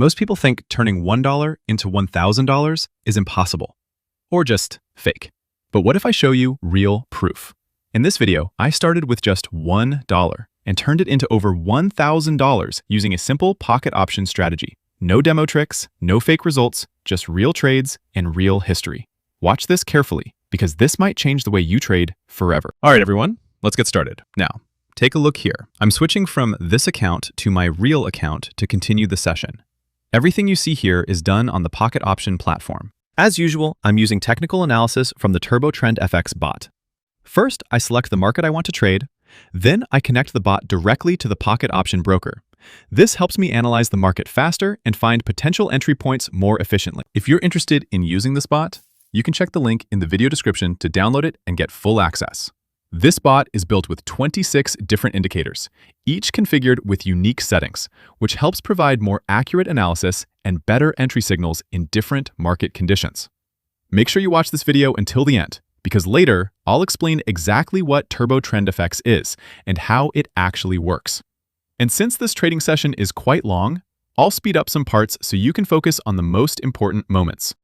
Most people think turning $1 into $1,000 is impossible, or just fake. But what if I show you real proof? In this video, I started with just $1 and turned it into over $1,000 using a simple pocket option strategy. No demo tricks, no fake results, just real trades and real history. Watch this carefully, because this might change the way you trade forever. All right, everyone, let's get started. Now, take a look here. I'm switching from this account to my real account to continue the session. Everything you see here is done on the Pocket Option platform. As usual, I'm using technical analysis from the Turbo Trend FX bot. First, I select the market I want to trade. Then I connect the bot directly to the Pocket Option broker. This helps me analyze the market faster and find potential entry points more efficiently. If you're interested in using this bot, you can check the link in the video description to download it and get full access. This bot is built with 26 different indicators, each configured with unique settings, which helps provide more accurate analysis and better entry signals in different market conditions. Make sure you watch this video until the end, because later I'll explain exactly what Turbo Trend FX is and how it actually works. And since this trading session is quite long, I'll speed up some parts so you can focus on the most important moments.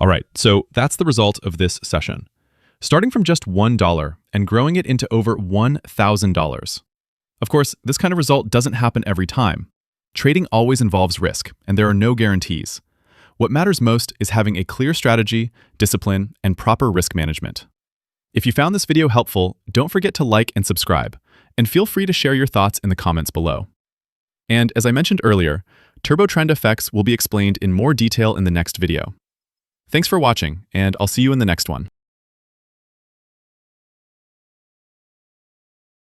All right, so that's the result of this session. Starting from just $1 and growing it into over $1,000. Of course, this kind of result doesn't happen every time. Trading always involves risk, and there are no guarantees. What matters most is having a clear strategy, discipline, and proper risk management. If you found this video helpful, don't forget to like and subscribe, and feel free to share your thoughts in the comments below. And as I mentioned earlier, turbo trend effects will be explained in more detail in the next video. Thanks for watching, and I'll see you in the next one.